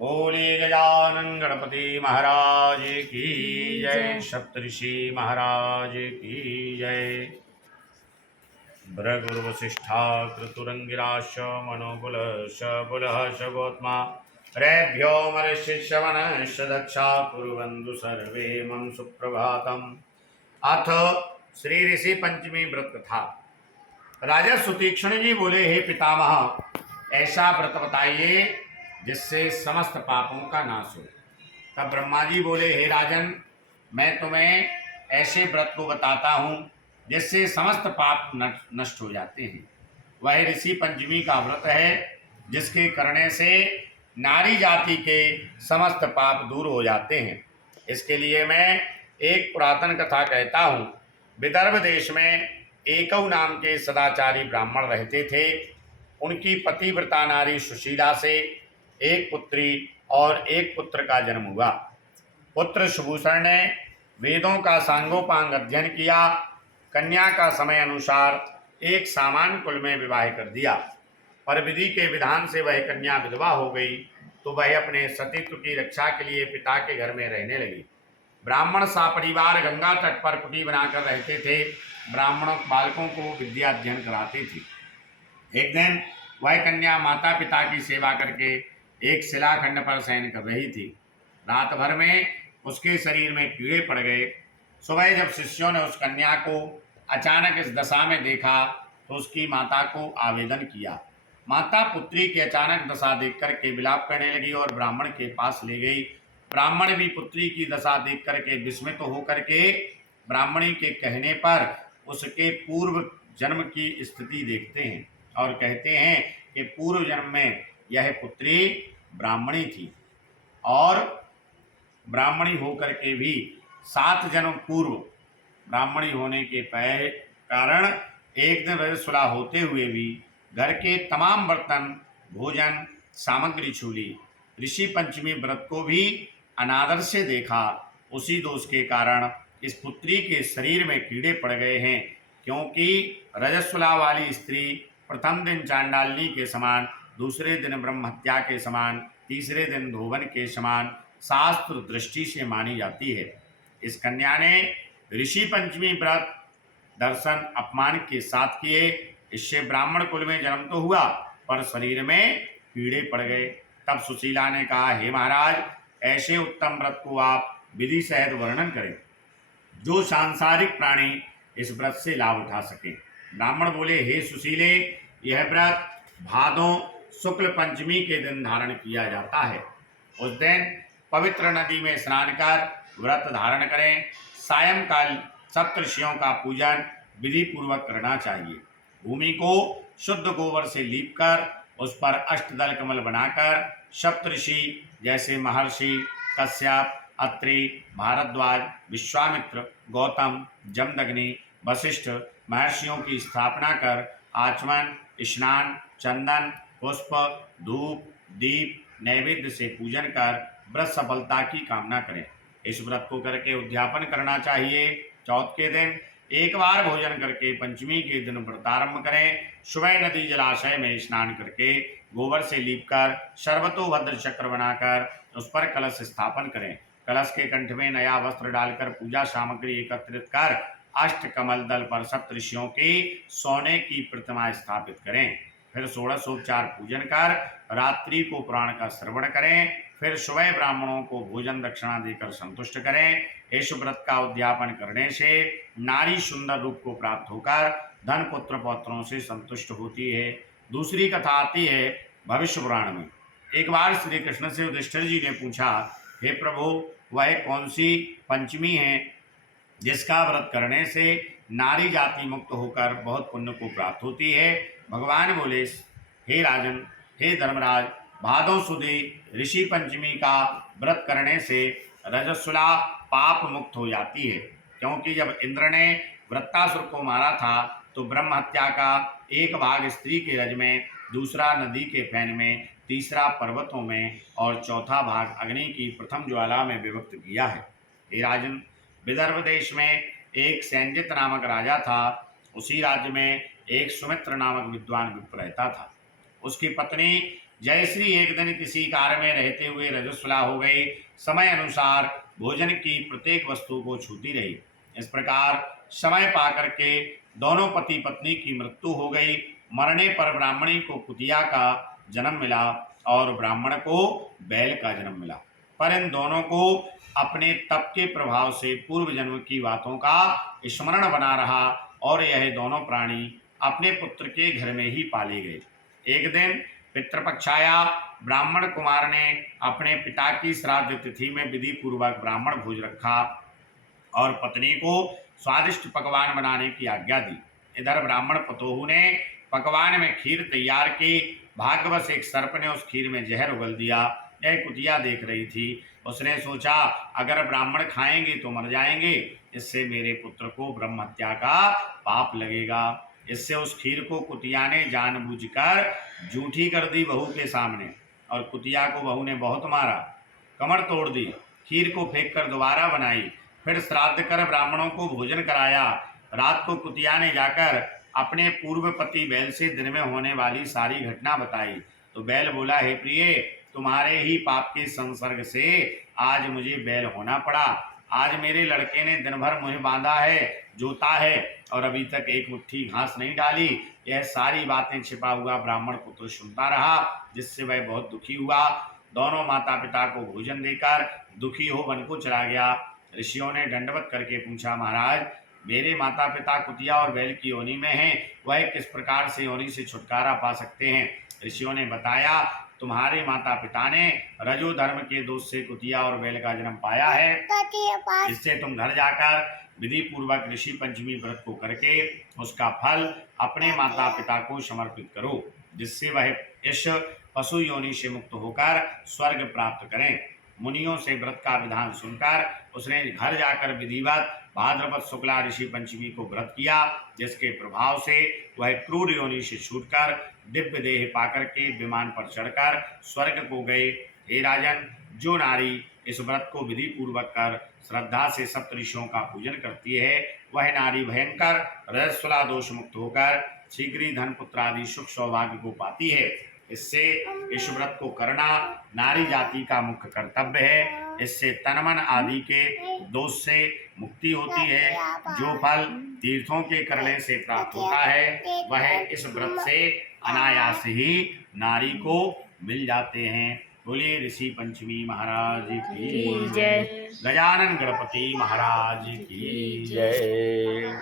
बोलिए गजानन गणपति महाराज की जय। सप्तऋषि महाराज की जय। भृगुर् वसिष्ठा क्रतुरंगिराश मनोबुल शबुल शगोत्मा रेभ्यो मर्षिश्रवणश्च दक्षा कुर्वन्तु सर्वे मम सुप्रभातम्। अथ श्री ऋषि पंचमी व्रत कथा। राजा सुतीक्ष्ण जी बोले, हे पितामह, ऐसा व्रत बताइए जिससे समस्त पापों का नाश हो। तब ब्रह्मा जी बोले, हे राजन, मैं तुम्हें ऐसे व्रत को बताता हूँ जिससे समस्त पाप नष्ट हो जाते हैं। वह ऋषि पंचमी का व्रत है जिसके करने से नारी जाति के समस्त पाप दूर हो जाते हैं। इसके लिए मैं एक पुरातन कथा कहता हूँ। विदर्भ देश में एकव नाम के सदाचारी ब्राह्मण रहते थे। उनकी पतिव्रता नारी सुशीला से एक पुत्री और एक पुत्र का जन्म हुआ। पुत्र सुभूषण ने वेदों का सांगोपांग अध्ययन किया। कन्या का समय अनुसार एक सामान्य कुल में विवाह कर दिया, पर विधि के विधान से वह कन्या विधवा हो गई तो वह अपने सतीत्व की रक्षा के लिए पिता के घर में रहने लगी। ब्राह्मण सपरिवार गंगा तट पर कुटी बनाकर रहते थे। ब्राह्मणों बालकों को विद्या अध्ययन कराते थे। एक दिन वह कन्या माता पिता की सेवा करके एक शिलाखंड पर शयन कर रही थी। रात भर में उसके शरीर में कीड़े पड़ गए। सुबह जब शिष्यों ने उस कन्या को अचानक इस दशा में देखा तो उसकी माता को आवेदन किया। माता पुत्री की अचानक दशा देख करके विलाप करने लगी और ब्राह्मण के पास ले गई। ब्राह्मण भी पुत्री की दशा देख करके विस्मित तो होकर के ब्राह्मणी के कहने पर उसके पूर्व जन्म की स्थिति देखते हैं और कहते हैं कि पूर्व जन्म में यह पुत्री ब्राह्मणी थी और ब्राह्मणी होकर के भी 7 जन्म पूर्व ब्राह्मणी होने के कारण एक दिन रजस्वला होते हुए भी घर के तमाम बर्तन भोजन सामग्री छू ली। ऋषि पंचमी व्रत को भी अनादर से देखा। उसी दोष के कारण इस पुत्री के शरीर में कीड़े पड़ गए हैं, क्योंकि रजस्वला वाली स्त्री प्रथम दिन चांडालनी के समान, दूसरे दिन ब्रह्म हत्या के समान, तीसरे दिन धोवन के समान शास्त्र दृष्टि से मानी जाती है। इस कन्या ने ऋषि पंचमी व्रत दर्शन अपमान के साथ किए। इससे ब्राह्मण कुल में जन्म तो हुआ पर शरीर में कीड़े पड़ गए। तब सुशीला ने कहा, हे महाराज, ऐसे उत्तम व्रत को आप विधि सहित वर्णन करें जो सांसारिक प्राणी इस व्रत से लाभ उठा सके। ब्राह्मण बोले, हे सुशीले, यह व्रत भादों शुक्ल पंचमी के दिन धारण किया जाता है। उस दिन पवित्र नदी में स्नान कर व्रत धारण करें। सायंकाल सप्तऋषियों का पूजन विधि पूर्वक करना चाहिए। भूमि को शुद्ध गोबर से लीप कर उस पर अष्टदल कमल बनाकर सप्तऋषि जैसे महर्षि कश्यप, अत्रि, भारद्वाज, विश्वामित्र, गौतम, जमदग्नि, वशिष्ठ महर्षियों की स्थापना कर आचमन, स्नान, चंदन, पुष्प, धूप, दीप, नैवेद्य से पूजन कर व्रत सफलता की कामना करें। इस व्रत को करके उद्यापन करना चाहिए। चौथ के दिन एक बार भोजन करके पंचमी के दिन व्रतारंभ करें। सुबह नदी जलाशय में स्नान करके गोबर से लीपकर सर्वतोभद्र चक्र बनाकर उस पर कलश स्थापन करें। कलश के कंठ में नया वस्त्र डालकर पूजा सामग्री एकत्रित कर अष्ट कमल दल पर सप्तऋषियों की सोने की प्रतिमा स्थापित करें। फिर षोडशोपचार पूजन कर रात्रि को पुराण का श्रवण करें। फिर सुबह ब्राह्मणों को भोजन दक्षिणा देकर संतुष्ट करें। इस व्रत का उद्यापन करने से नारी सुंदर रूप को प्राप्त होकर धन पुत्र पौत्रों से संतुष्ट होती है। दूसरी कथा आती है भविष्य पुराण में। एक बार श्री कृष्ण से युधिष्ठिर जी ने पूछा, हे प्रभु, वह कौन सी पंचमी है जिसका व्रत करने से नारी जाति मुक्त होकर बहुत पुण्य को प्राप्त होती है? भगवान बोले, हे राजन, हे धर्मराज, भादो सुदी ऋषि पंचमी का व्रत करने से रजस्वला पाप मुक्त हो जाती है, क्योंकि जब इंद्र ने वृत्तासुर को मारा था तो ब्रह्म हत्या का एक भाग स्त्री के रज में, दूसरा नदी के फैन में, तीसरा पर्वतों में और चौथा भाग अग्नि की प्रथम ज्वाला में विभक्त किया है। हे राजन, विदर्भ देश में एक सैंजित नामक राजा था। उसी राज्य में एक सुमित्र नामक विद्वान विप्र रहता था। उसकी पत्नी जयश्री एक दिन किसी कार्य में रहते हुए रजस्वला हो गई, समय अनुसार भोजन की प्रत्येक वस्तु को छूती रही। इस प्रकार समय पाकर के दोनों पति पत्नी की मृत्यु हो गई। मरने पर ब्राह्मणी को कुतिया का जन्म मिला और ब्राह्मण को बैल का जन्म मिला। पर इन दोनों को अपने तप के प्रभाव से पूर्व जन्म की बातों का स्मरण बना रहा और यह दोनों प्राणी अपने पुत्र के घर में ही पाले गए। एक दिन पितृपक्ष आया। ब्राह्मण कुमार ने अपने पिता की श्राद्ध तिथि में विधि पूर्वक ब्राह्मण भोज रखा और पत्नी को स्वादिष्ट पकवान बनाने की आज्ञा दी। इधर ब्राह्मण पतोहू ने पकवान में खीर तैयार की। भाग्यवश एक सर्प ने उस खीर में जहर उगल दिया। यह कुतिया देख रही थी। उसने सोचा, अगर ब्राह्मण खाएंगे तो मर जाएंगे, इससे मेरे पुत्र को ब्रह्म हत्या का पाप लगेगा। इससे उस खीर को कुतिया ने जानबूझकर जूठी कर दी बहू के सामने, और कुतिया को बहू ने बहुत मारा, कमर तोड़ दी। खीर को फेंक कर दोबारा बनाई, फिर श्राद्ध कर ब्राह्मणों को भोजन कराया। रात को कुतिया ने जाकर अपने पूर्व पति बैल से दिन में होने वाली सारी घटना बताई। तो बैल बोला, हे प्रिय, तुम्हारे ही पाप के संसर्ग से आज मुझे बैल होना पड़ा। आज मेरे लड़के ने दिन भर मुझे बांधा है, जोता है, और अभी तक एक मुट्ठी घास नहीं डाली। यह सारी बातें छिपा हुआ ब्राह्मण पुत्र सुनता रहा, जिससे वह बहुत दुखी हुआ। दोनों माता पिता को भोजन देकर दुखी हो वन को चला गया। ऋषियों ने दंडवत करके पूछा, महाराज, मेरे माता पिता कुतिया और बैल की योनि में हैं, वह किस प्रकार से योनि से छुटकारा पा सकते हैं? ऋषियों ने बताया, तुम्हारे माता पिता ने रजो धर्म के दोष से कुतिया और बैल का जन्म पाया है। इससे तुम घर जाकर विधि पूर्वक ऋषि पंचमी व्रत को करके उसका फल अपने माता पिता को समर्पित करो, जिससे वह इस पशु योनि से मुक्त होकर स्वर्ग प्राप्त करें। मुनियों से व्रत का विधान सुनकर उसने घर जाकर विधिवत भाद्रपद शुक्ला ऋषि पंचमी को व्रत किया, जिसके प्रभाव से वह क्रूर योनि से छूटकर दिव्य देह पाकर के विमान पर चढ़कर स्वर्ग को गए। हे राजन, जो नारी इस व्रत को विधि पूर्वक कर श्रद्धा से सप्तऋषियों का पूजन करती है, वह नारी भयंकर रजस्वला दोष मुक्त होकर शीघ्र ही धन पुत्र आदि सुख सौभाग्य को पाती है। इससे इस व्रत को करना नारी जाति का मुख्य कर्तव्य है। इससे तन मन आदि के दोष से मुक्ति होती है। जो फल तीर्थों के करने से प्राप्त होता है, वह इस व्रत से अनायास ही नारी को मिल जाते हैं। बोलिए ऋषि पंचमी महाराज की जय। गजानन गणपति महाराज की जय।